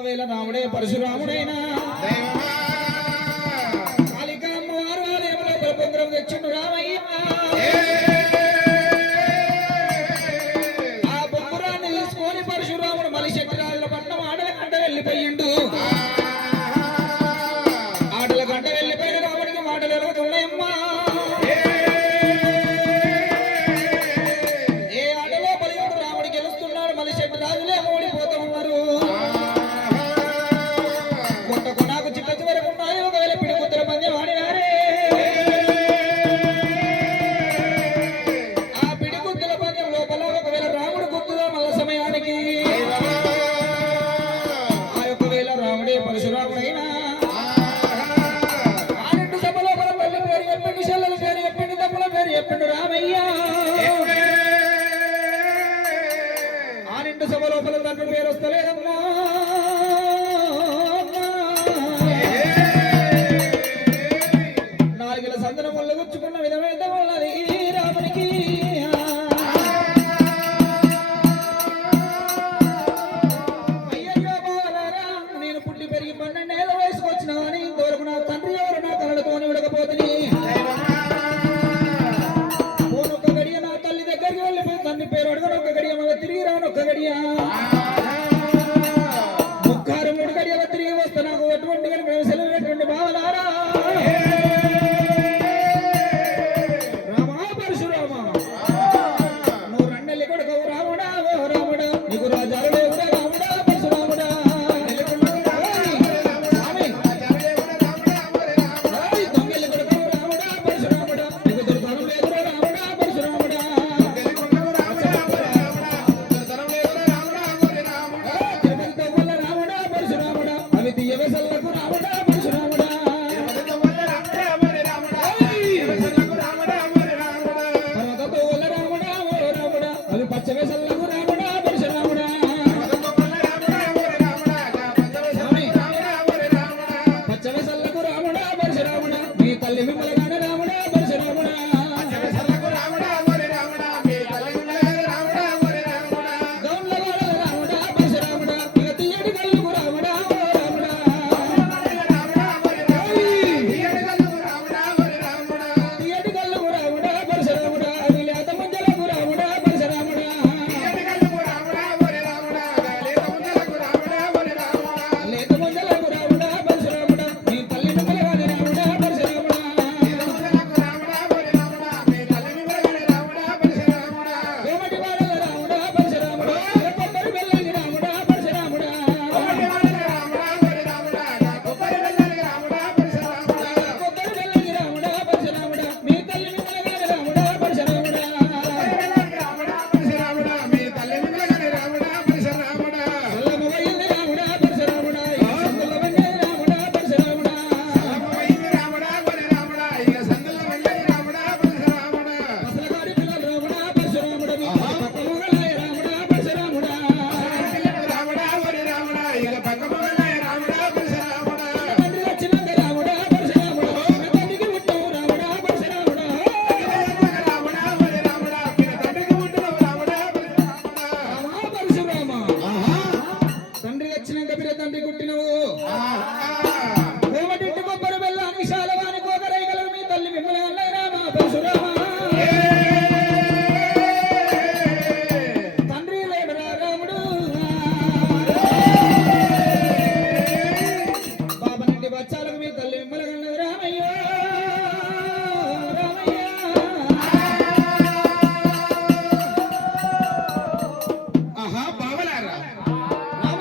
ఒకవేళ రాముడే పరశురాముడైనా కాళికామ్మ వారు లోపల పొంగరం తెచ్చిండు రామయ్య. ఆ పొంగురాన్ని తీసుకొని పరశురాముడు మలిశెట్టిరాళ్ళ పట్నం ఆటల గంట వెళ్ళిపోయిండు. ఆటల గంట వెళ్ళిపోయిన రాముడికి మాటలు ఎరుగుతున్నాయమ్మా. ఏ ఆటలో పలిగాడు రాముడికి గెలుస్తున్నాడు, మలిశెట్టి రాజులే ఓడిపోతూ ఉన్నారు. కొట్టకు చిట్ట చివరకు ఉన్నాయి. ఒకవేళ పిడిగుద్దల పందెం ఆడినారే, ఆ పిడిగుద్దల పందెం లోపల ఒకవేళ రాముడు గుద్దుదా మళ్ళ సమయానికి ఆ ఒకవేళ రాముడే పరశురాముడైనా ఆ రెండు సభ లోపల తల్లి పేరు చెప్పిండు, చెల్లెల పేరు చెప్పిండు, తమ్ముల పేరు చెప్పిండు రామయ్య. ఆ రెండు సభ లోపల తండ్రి పేరు వస్తలేదమ్మా. నాలుగుల సందనం వల్ల గుచ్చుకున్న విధమైతే ఉన్నది రామునికి. అయ్యయ్యో బాలారా, నేను పుట్టి పెరిగి 12 ఏళ్ళ వయసుకు వచ్చినా అని ఇంతవరకు నా తండ్రి ఎవరు నా కళ్ళతోని విడకపోతుంది. పోనొక్క గడియ నా తల్లి దగ్గరికి వెళ్ళిపోయి తండ్రి పేరు అడగను, ఒక్క గడియ మళ్ళీ తిరిగి రాను, ఒక్క గడియ ముక్కారు 3 గడియల తిరిగి వస్తే నాకు ఎటువంటి సెలవునటువంటి బావలారా. రామా పరశురామ, నువ్వు రెండెల్లి కొడుకవు రాముడా, ఓ రాముడా, నీకు రాజాలు లేవురా రాముడా పరశురాముడా. దొంగెల్లి కొడుకవు రాముడా పరశురాముడా, నీకు దుర్ధనం లేదురా రాముడా పరశురాముడా. తిరుపతితో వల్ల రాముడా పరశురాముడా, అవి తీయవే సల్లకు రాముడా పరశురాముడా. పర్వతతో వల్ల రాముడా, ఓ రాముడా, అవి పచ్చవే సల్లకు రాముడా పరశురాముడా. పచ్చవే సల్లకు రాముడా పరశురాముడా, మీ తల్లి విమలగాన రాముడా పరశురాముడా. గౌన్లవాడల రాముడా పరశురాముడా, ఇక తీయడి కళ్ళకు రాముడా, ఓ రాముడా. తీయటి కళ్ళకు రాముడా పరశురాముడా, అవి లేత ముద్దలకు రాముడా పరశురాముడా. లేత ముద్దలకు రాముడా పరశురాముడా, మీ తల్లి విమలగాన రాముడా పరశురాముడా. కోమటి వాడల రాముడా పరశురాముడా, కొబ్బరి బెల్లంగి రాముడా పరశురాముడా. కొబ్బరి బెల్లంగి రాముడా పరశురాముడా, మీ తల్లి విమలగాన రాముడా పరశురాముడా. చల్లమవయ్యింది రాముడా పరశురాముడా, ఈ సందుల వెన్నెల రాముడా పరశురాముడా. అసలగాడి పిల్లలు రాముడా పరశురాముడా, మీ పక్కమొగలాయ రాముడా పరశురాముడా. తండ్రి వచ్చినంక రాముడా పరశురాముడా, మీ తండ్రికి పుట్టవు రాముడా పరశురాముడా. రామా పరశురామ, తండ్రి వచ్చినాక మీరు తండ్రి పుట్టినవు. కోమటింటి కొబ్బరి బెల్లానికి శాలవాని కోకరైగలరు మీ తల్లి విమల రామా పరశురామ. తండ్రి లేడురా రాముడు, బాబనంటి బచ్చాలకు మీ తల్లి విమల కన్నది రామయ్య. ఆహా బావలారా, రామ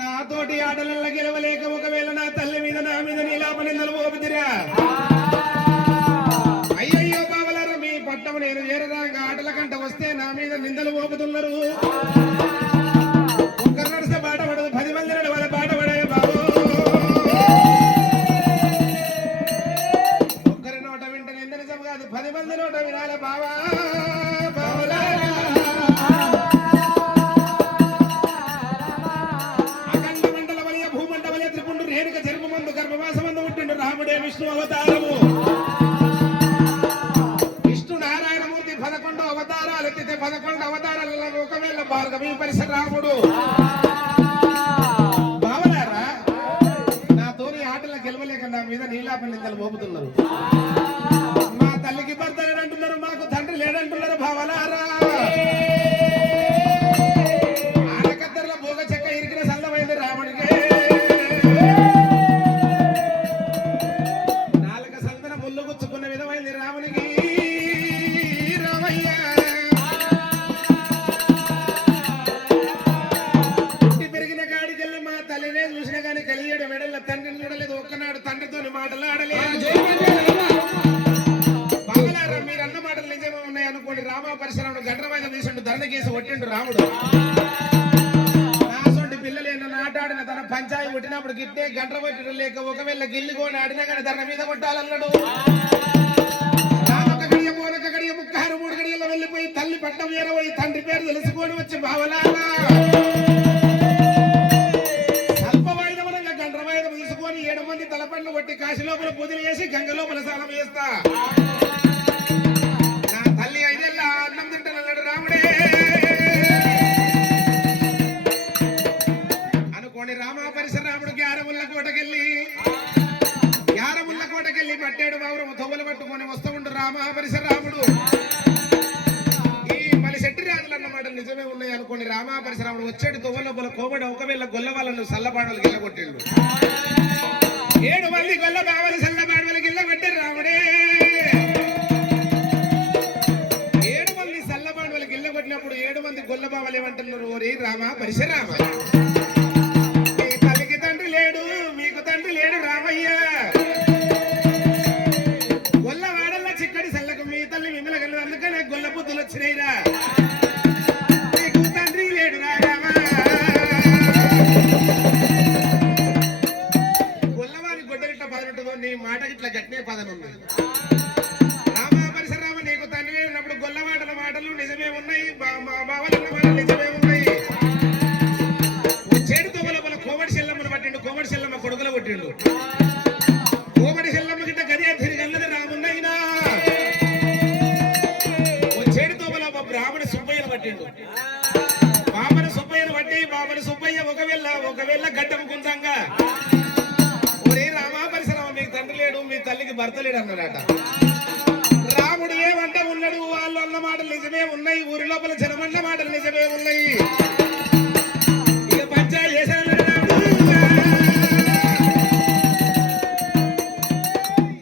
నాతోటి ఆటలల్ల గెలవలేక ఒకవేళ నా తల్లి మీద నా మీద నీలాప నిందలు మోపుదిరా. అయ్యయ్యో బావలారా, మీ పట్టము నేను చేరదాకా ఆటల కంట వస్తే నా మీద నిందలు మోపుతున్నారు. ఒక్కరు నడిస్తే బాట పడదు, 10 మంది నడవాలి బాట పడే బాబు. ఒక్కరి నోట వింటే నింద నిజం కాదు, 10 మంది నోట వినాలి బావా. బావలారా, అఖండ మండల వలయ భూమండ వలయ త్రిపుండు రేణుక జన్మమందు గర్భవాసమందు పుట్టిండు రాముడే విష్ణు అవతారము. విష్ణు నారాయణమూర్తి 11 అవతారాలు ఎత్తితే 11 అవతారాలలో ఒకవేళ భార్గవి పరిసరాముడు. తల్లినే చూసినా కానీ కలియడు మెడల తండ్రిని చూడలేదు, ఒక్కనాడు తండ్రితో మాటలాడలేదు. బాగలారా మీరు అన్న మాటలు నిజమే ఉన్నాయి అనుకోండి. రామ పరిసరాముడు గండ్రవాదం తీసుండు ధరణకేసి కొట్టిండు రాముడు. నాసొంటి పిల్లలు ఎన్న నాటాడిన తన పంచాయి కొట్టినప్పుడు గిట్టే గండ్ర కొట్టడం లేక ఒకవేళ గిల్లుకొని ఆడినా కానీ ధరణ మీద కొట్టాలన్నాడు. రామొక గడియ మూలక గడియ ముక్కారు 3 గడియల్లో వెళ్ళిపోయి తల్లి పట్టం ఏరపోయి తండ్రి పేరు తెలుసుకొని వచ్చి బావలాగా స్వల్పవాయుధమనంగా గండ్రవాయుధం తీసుకొని 7 మంది తలపండ్లు కొట్టి కాశీ లోపల పూజలు చేసి గంగ లోపల స్నానం చేస్తా. నా తల్లి 5 ఏళ్ళ అన్నం తింటానన్నాడు రాముడే అనుకోని రామ పరిసరాముడికి యారముల్ల కోటకెళ్ళి పట్టాడు బాబు తొవ్వలు పట్టుకొని వస్తూ ఉండు రామ పరిసరాముడు. ఈ మళ్ళీ శెట్టి రాజులు అన్నమాట నిజమే ఉన్నాయి అనుకోని రామ పరిసరాముడు వచ్చాడు తొవ్వ లోపల కోబడి ఒకవేళ గొల్ల వాళ్ళను సల్లబాణులు గిల్లగొట్టిండు. 7 మంది గొల్ల బావలు సల్లబాణులు గిల్లగొట్టారు రాముడే. 7 మంది సల్లబాణులు గిల్లగొట్టినప్పుడు 7 మంది గొల్ల బావలు ఏమంటున్నారు? ఓరి రామ పరిసరామ, మీ తల్లికి తండ్రి లేడు, మీకు తండ్రి లేడు రామయ్య. గొల్ల వాడల్లా చిక్కడి సల్లకు మీ తల్లి మిమ్మల్ని కలదు, అందుకనే గొల్ల బుద్ధులు వచ్చినాయిరా. మీకు తండ్రి లేడు రా రామ. గొల్లవారి గొడ్డలిట్ల పదనుంటుందో నీ మాట ఇట్లా గట్టినే పదనుంది. రామ పరిసరామ నీకు తండ్రి లేనప్పుడు గొల్లవాడల మాటలు నిజమే ఉన్నాయి, మా బావలన్న మాటలు నిజమే ఉన్నాయి. వచ్చేడు తొవ్వల కోమడి చెల్లమ్మను పట్టిండు, కోమడి చెల్లమ్మ కొడుకులు కొట్టిండు. కోమడి చెల్లమ్మ గిట్ట గదియా తిరిగన్నది రామున్నైనా. వచ్చేడు తొవ్వల బ్రాహ్మణ సుబ్బయ్యను పట్టిండు. బామన సుబ్బయ్యను పట్టి బామన సుబ్బయ్య ఒకవేళ గడ్డము గుంజంగా ఒరే రామా పరిసరామ మీకు తండ్రి లేడు, మీ తల్లికి భర్త లేడు అన్నాడట. రాముడు ఏమంట ఉన్నాడు? వాళ్ళు అన్న మాటలు నిజమే ఉన్నాయి, ఊరి లోపల జనమన్న మాటలు నిజమే ఉన్నాయి. ఇక పంచాయతీ చేశాడు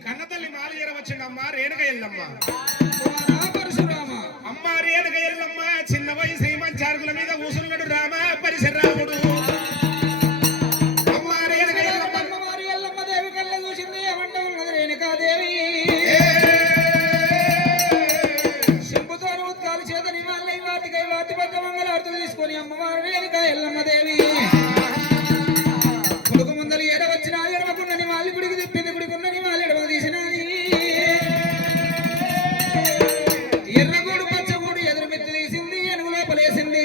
కన్న తల్లి మాలియర వచ్చిండు. అమ్మ రేణుక ఎల్లమ్మ, అమ్మ రేణుక ఎల్లమ్మ చిన్న వయసు శ్రీమంచార్గుల మీద కూసునుగడు రామ పరిసరాముడు. అమ్మ రేణుక ఎల్లమ్మ దేవి కళ్ళ చూసింది ఏమంట ఉన్నది రేణుకాదేవి. శంభుతోని ఉత్కాలు చేతని వాళ్ళై వాటికై వాటి పెద్ద మంగళార్తులు తీసుకొని అమ్మవారు రేణుక ఎల్లమ్మ దేవి కొడుకు ముందలు ఎడవచ్చిన ఎడవకున్నని వాళ్ళు గుడికి తిప్పింది, గుడికున్నని వాళ్ళు ఎడవకు తీసినది. ఎర్రగూడు పచ్చగూడు ఎదురు మెత్తి తీసింది, ఎనుగు లోపలేసింది.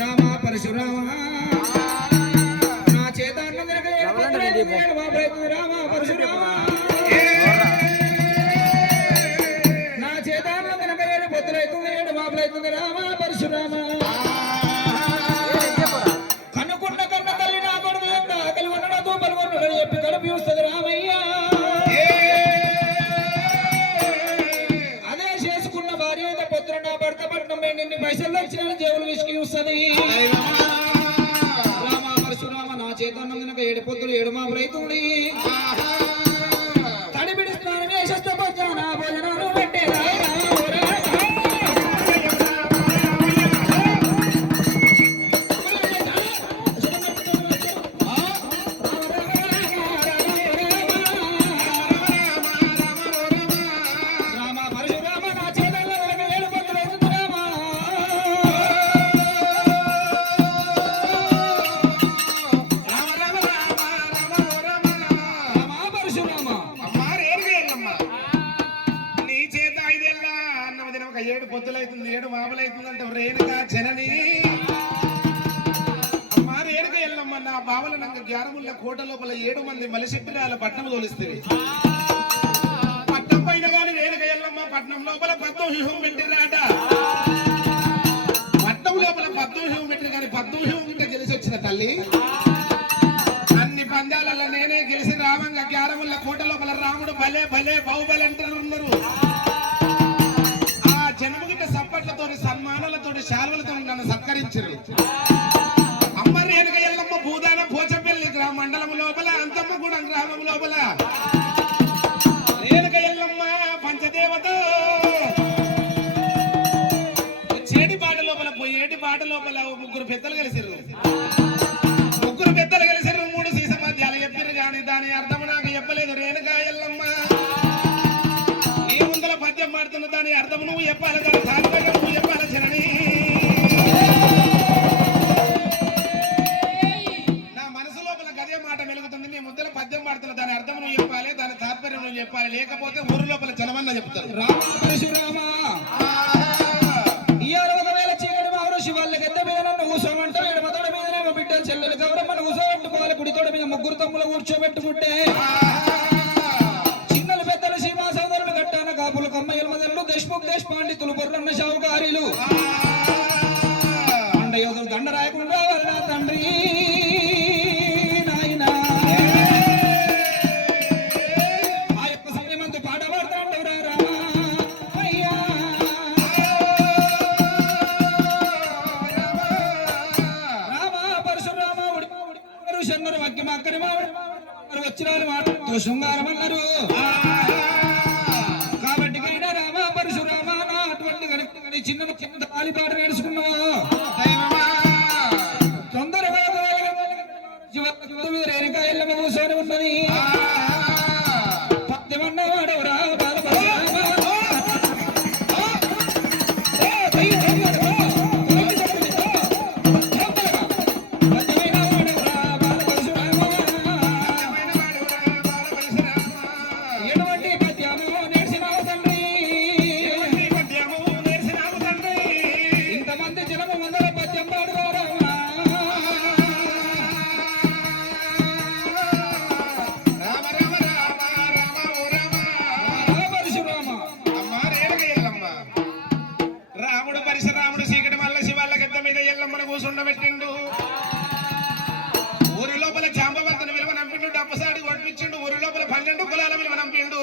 రామ పరశురామ నా చేత అన్నం తినక బాబు రామ పరశురామ నా చేత అన్నం తినక ఏడు పొత్తులైతుంది, 7 బాబులైతుంది రామ పరశురామ. కనుకున్న కన్న తల్లి నా కొడుకు ఎంత ఆకలి కొన్నడా దూపలు కొన్నడా చెప్పి కడుపు చూస్తుంది రామయ్య. అదే చేసుకున్న భార్య అయితే పొత్తున నా భర్త పట్నం నిన్ను పైసలు వచ్చిన జేబులు విసికి చూస్తుంది. రామ పరశురామ నా చేత అన్నం తినక 7 పొత్తులు 7 బాబులైతుంది. తడిపిడిస్తాను వేసేస్తే భోజన భోజనాలు పెట్టేదా పొత్తులైతుంది 7 బాబులైతుంది అంటే రేణుక జనని. అమ్మా రేణుక ఎల్లమ్మ నా బావల నంగ గ్యారముల్ల కోట లోపల 7 మంది మలిశెట్టిరాల పట్నం తోలిస్తుంది. పట్నం పైన గాని రేణుక ఎల్లమ్మ పట్నం లోపల పద్మవ్యూహం పెట్టిరాట. పట్నం లోపల పద్మవ్యూహం పెట్టిన కానీ పద్మవ్యూహం కింద గెలిచి వచ్చిన తల్లి. అన్ని పందాలలో నేనే గెలిచి రామంగా గ్యారముల్ల కోట లోపల రాముడు భలే భలే బాహుబలి అంటారు ఉన్నారు. జన్మగిట్ట సప్పట్లతోటి సన్మానాలతోటి శాల్వలతో నన్ను సత్కరించారు. అమ్మ రేణుక ఎల్లమ్మ భూదాన పోచపల్లి మండలం లోపల అంతమ్మగూడెం గ్రామం లోపల రేణుక ఎల్లమ్మ పంచదేవత చేటి పాట లోపల 3 పెద్దలు కలిసారు. నువ్వు చెప్పాలి దాని తాత్పర్యం నువ్వు చెప్పాలి జనని నా మనసు లోపల గదే మాట మెలుగుతుంది నీ ముద్దల పద్యం పాడుతున్నా దాని అర్థం నువ్వు చెప్పాలి దాని తాత్పర్యం నువ్వు చెప్పాలి లేకపోతే ఊరు లోపల జనమన్న చెప్తారు రామ పరశురామ ఇయాల ఒకవేళ చీకటి మారు శివాళ్ళ గద్దె మీద నన్ను కూసోమంటే ఎడమతోడ మీదనేమో బిడ్డ చెల్లెలు గౌరమ్మను కూసోబెట్టుకోవాలి కుడితోడ మీద ముగ్గురు తమ్ములు కూర్చోబెట్టుకుంటే చిన్నలు పెద్దలు సీమా సోదరులు గట్టాన కాపులు కమ్మయ్యల మొదలు దేశ్ముఖ్ దేశ్ పాండితులు బొర్రన్న షావుకారీలు అండ యోధులు దండ రాయకుండా వాళ్ళ తండ్రి నాయనా ఆ యొక్క సమయమందు పాట పాడుతాండవురా రామ అయ్యా రామ పరశురామ ఉడి శన్నరు వక్కి మక్కని వచ్చిరాలు మాట శృంగారం అన్నారు కాబట్టి రామ పరశురామ నా అటువంటి గని చిన్న చిన్న ఆలిపాట నేర్చుకున్నావు తొందరగా రేణుకా ఎల్లమ్మ కూర్చొని ఉన్నది పద్యమన్నవాడవరా ఎటువంటి పద్యము నేర్చినావు తండ్రి ఇంతమంది జనము ముందర పద్యం పాడుకోరా రాముడు పరశురాముడు చీకటి వల్ల శివాళ్ళ గద్ద మీద ఎల్లమ్మను కూసుండబెట్టిండు ఊరి లోపల జాంబవంతుని విలువ నంపిండు డబ్బసాడి కొట్టించిండు ఊరి లోపల 12 కులాల విలువ నంపిండు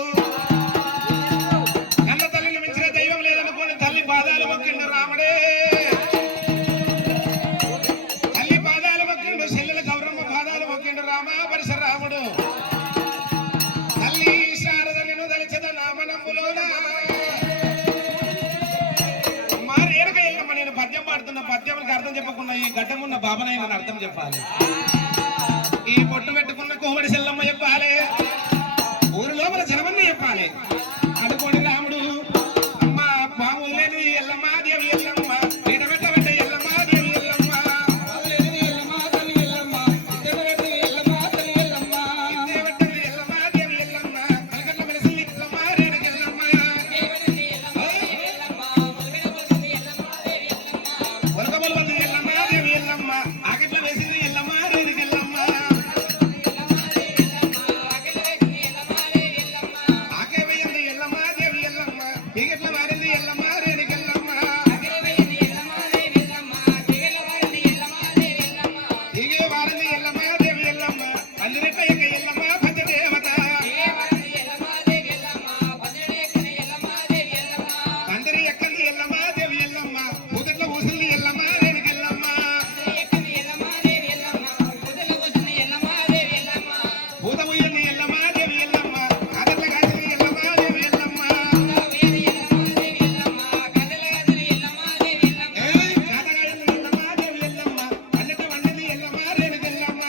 కన్న తల్లిని మించిన దైవం లేదనుకోండి తల్లి పాదాలు మొక్కిండు రాముడే తల్లి పాదాలు మొక్కిండు చెల్లెల గౌరమ్మ పాదాలు మొక్కిండు రామ పరశురాముడు తల్లి శారదను దలిచద నామనంబులోనా నేను పద్యం పాడుతున్న పద్యానికి అర్థం చెప్పకుండా ఈ గడ్డమున్న బాబనయ్య అర్థం చెప్పాలి ఈ పొట్టు పెట్టుకున్న కోమడి సెల్లమ్మ చెప్పాలి ఊరి లోపల జనమన్ని చెప్పాలి అనుకోని రాముడు అమ్మ పాము లేని ఎల్లమ్మ దేవి ఎల్లమ్మ నీడ పెట్టబెట్టే ఎల్లమ్మ దేవి ఎల్లమ్మ ఎల్లమ్మ తల్లి ఎల్లమ్మ పెట్టబెట్టే ఎల్లమ్మ తల్లి ఎల్లమ్మ పెట్టబెట్టే ఎల్లమ్మ దేవి ఎల్లమ్మ కలకట్ల మెలిసి ఎల్లమ్మ రేణుక ఎల్లమ్మ వరకబల్ వంది ఎల్లమ్మ దేవి ఎల్లమ్మ ఆకట్ల వేసింది ఎల్లమ్మ రేణుక ఎల్లమ్మ ఆకే వేయంది ఎల్లమ్మ దేవి ఎల్లమ్మ ఈగట్ల వారింది ఎల్లమ్మ రేణుక ఎల్లమ్మ ఈగే వారింది ఎల్లమ్మ దేవి ఎల్లమ్మ అల్లిరెట్ల ఎక్క ఎల్లమ్మ పంచదేవత పందిరి ఎక్కంది ఎల్లమ్మ దేవి ఎల్లమ్మ పూతట్ల ఊసింది ఎల్లమ్మ రేణుక ఎల్లమ్మ పూత ఉయ్యంది ఎల్లమ్మ దేవి ఎల్లమ్మ ఆకట్ల కాసింది ఎల్లమ్మ దేవి ఎల్లమ్మ కాతగాడింది ఎల్లమ్మ దేవి ఎల్లమ్మ అల్లట వండింది ఎల్లమ్మ రేణుక ఎల్లమ్మ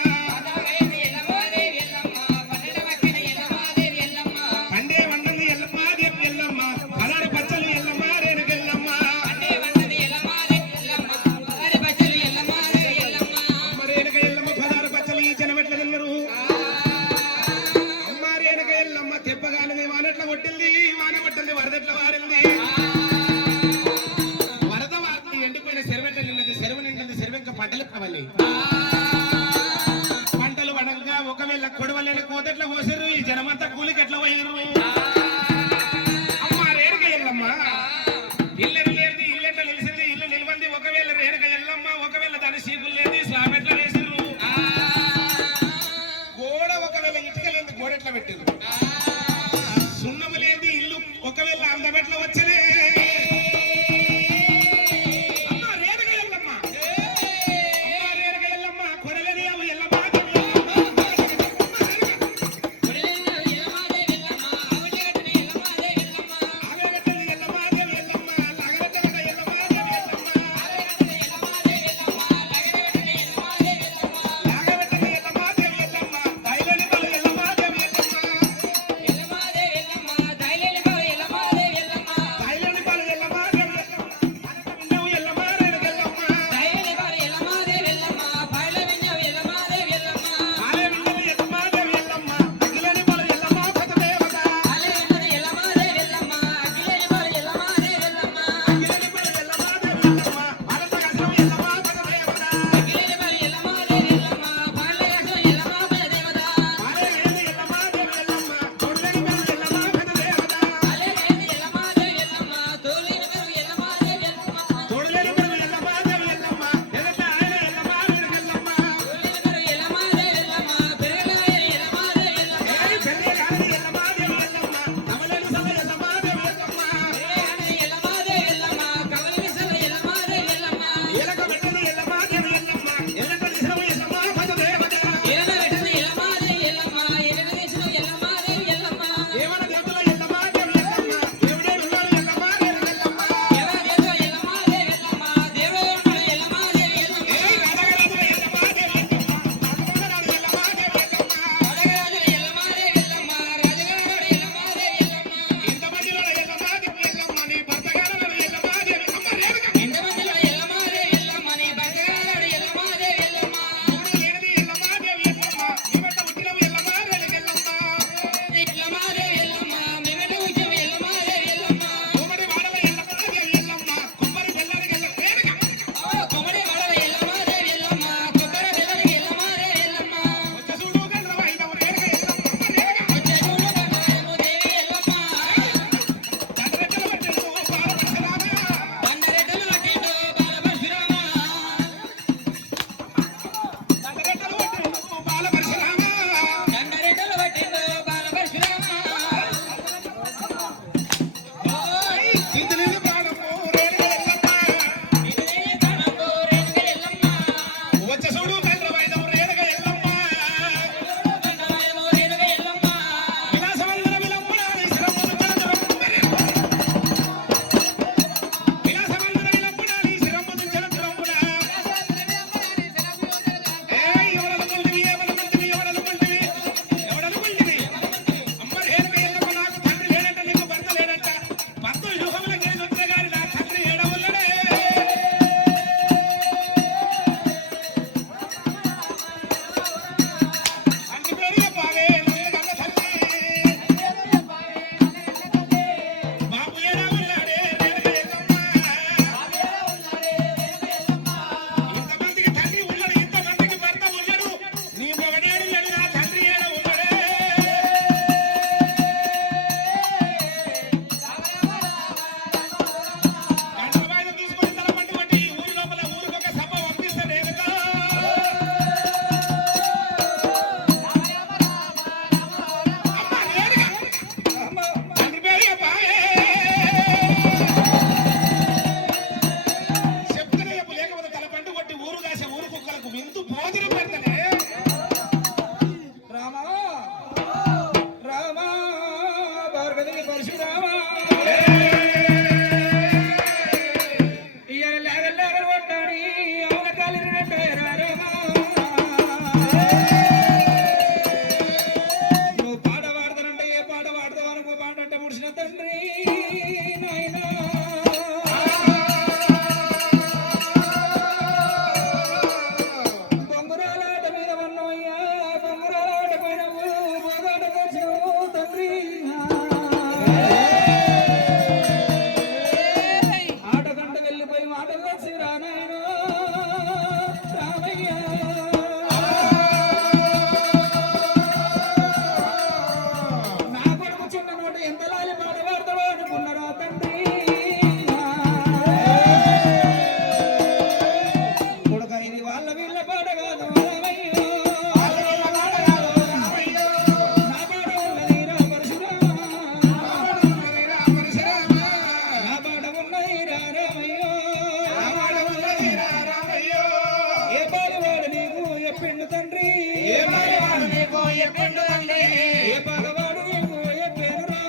చెప్పిండు తండ్రి ఏ భగవాడు నీకు చెప్పిండు తండ్రి ఏ పగవాడు నీకు చెప్పానురా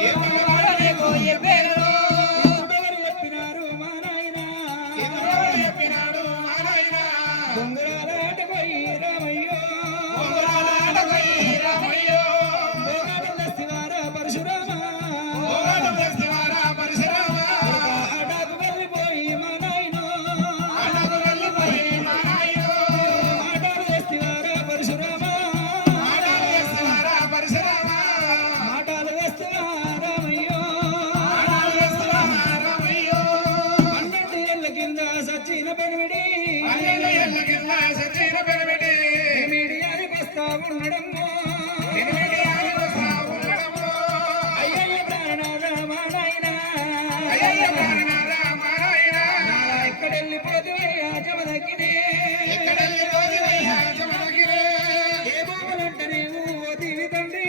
ఏ భగవాడు నీకు చెప్పాను ఎవరు చెప్పినారు మా నాయన ఎవరు చెప్పినాడు మా నాయన దొంగరాలాట పోయి రామయ్యో పొంగరాలాట పోయి రామయ్యో పోరాటం చేసినారా పరశురామ పోరాట చేసినారా పరశురామ ఆటకు వెళ్ళిపోయి మా నాయన అన్నకు వెళ్ళిపోయి మా నాయన ఆటలు చేసినారా పరశురామ ఆటలు చేసినారా పరశురామ ఆటలు వేస్తున్నారా అయ్యో ఆటలు చేసినారా రామయ్యో 12 ఏళ్ల కింద సచిన పెనిమిడి 12 ఏళ్ల కింద సచిన పెరిమిటి మీడియానికి వస్తా ఉండడమ్మో ఎనిమిది ఆలు వస్తా ఉండడము అయ్యయ్య ప్రాణనాథ మా నాయన అయ్యయ్య ప్రాణనాథ మా నాయన ఎక్కడెళ్ళిపోతే జమదక్కినే ఎక్కడెళ్ళి రోజువయ్యా జమదగిరి ఏ బాబలంటే నీవు ఓ దేవి తండ్రి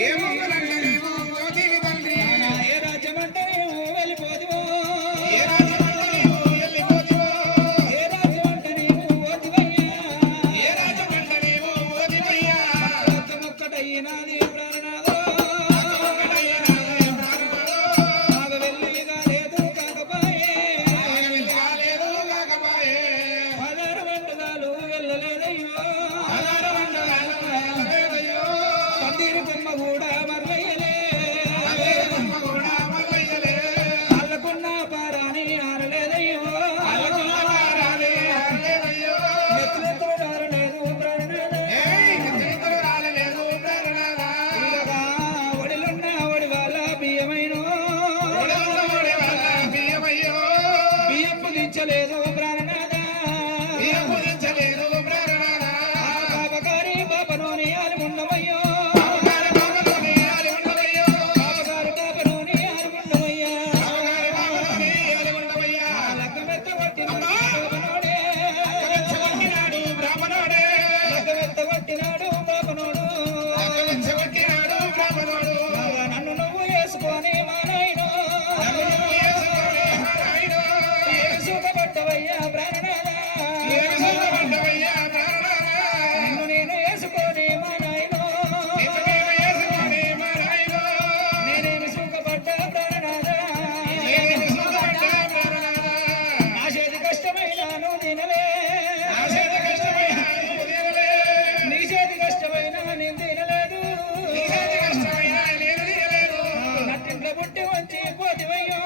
ఏ మొగలంటే నీవు ఓ దేవి తండ్రి ఏ రాజ్యమంటే నీవు వెళ్ళిపోదువో ఏ రాజమంటే నీవు వెళ్ళిపోదువో ఏ రాజ్యమంటే నీవు ఓదివయ్యా ఏ రాజమంటే నీవు ఓ దివయ్యా ఒక్కటైనాది ప్రాణనాథో ఒక్కటయ్యా ప్రాణనాథో ఆగ వెళ్ళిగా లేదు కాకపాయే కాలేదు కాకపాయే 16 వంటకాలు వెళ్ళలేదయ్యో ఆధార వందనాలు వెళ్ళలేదయ్యో పందిరి కొమ్మ కూడా మరలయ్యలే అదే బొమ్మ కూడా మల్లయ్యలే అల్లకున్న పారాని ఆరలేదయ్యో అల్లకున్న వారాలే ఆరలేదయ్యో నెత్తులతో ఆరలేదు ప్రాణనాథ ఏయ్ నిద్రికలు రాలేదు ప్రాణనాథా ఇలాగా ఒడిలున్న ఒడి వాళ్ళ బియ్యమైనో ఒడవులముడి వాళ్ళ బియ్యమయ్యో బియ్యపు దించలేదు ప్రాణనాథ బియ్యం పూజించలేదు ప్రాణనాథా పాపకారి పాపనోని ఆలుముండమయ్యో అవగారి బాబలోని ఆలి ఉండవయ్యో పాపకారి పాపనోని ఆలుముండమయ్యా అవగారి బాబలోని ఆలి ఉండవయ్యా లగ్గమెత్త కొట్టినాడు పాపనోడే అక్కవెచ్చగొట్టినాడు బ్రాహ్మణోడే లగ్గమెత్త కొట్టినాడు పాపనోడు అక్కవెచ్చగొట్టినాడు బ్రాహ్మణోడు నన్ను నువ్వు వేసుకొని మా నాయనో నన్ను యేసుకొని మా నాయనో ఏమి సుఖపడ్డవయ్యా ప్రాణనాథ ఏమి సుఖపడ్డవయ్యా ప్రాణనాథా నిన్ను నేను వేసుకొని మా నాయనో నిన్ను నీవు యేసుకొని మా నాయనో నేనేమి సుఖపడ్డా ప్రాణనాథ ఏమి సుఖపడ్డా ప్రాణనాథా నా చేతి కష్టమైనాను తినలే నా చేత కష్టమైన నువ్వు తీరలే నీ చేతి కష్టమైన నేను తినలేదు నీ చేత కష్టమైన నేను తీరలేదు నట్టింట్లో పుట్టి వచ్చి పోతివయ్యో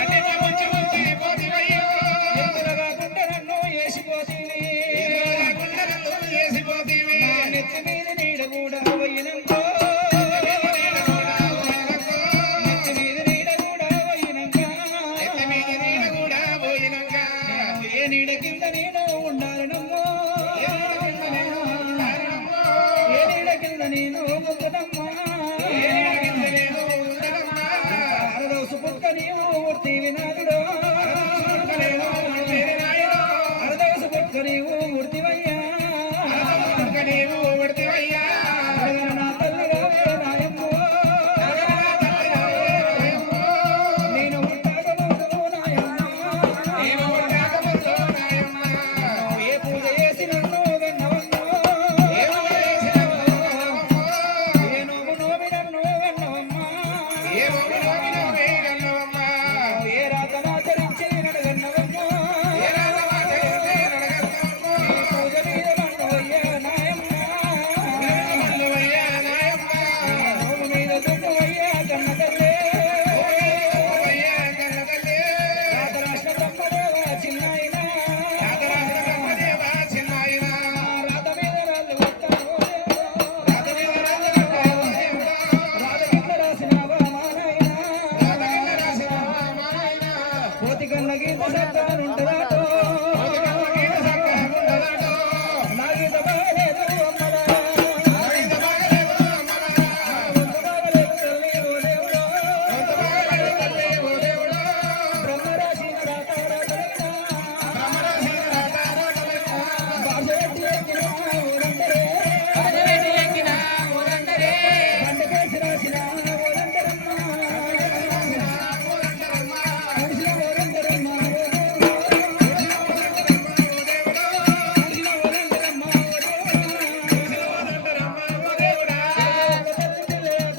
అన్నిటి ముంచి ముంచి పోతివయ్యో ఎత్తులు కాకుండా నన్ను వేసిపోతీవి రాకుండా నన్ను చేసిపోతీవి నా నెత్తి మీద నీడ కూడా పోయినంతో నెత్తి మీద నీడ కూడా పోయినంక ఎత్తి మీద నీడ కూడా పోయినాక ఏ నీడ కింద నేను ఉండాలనమ్మో ఏ నీడ కింద నేను ముక్కుదమ్మా అరదోసు పుట్ట నీవు ఊర్తి వినాదుడో అరదోసు పుట్ట నీవు ఊర్తివయ్యా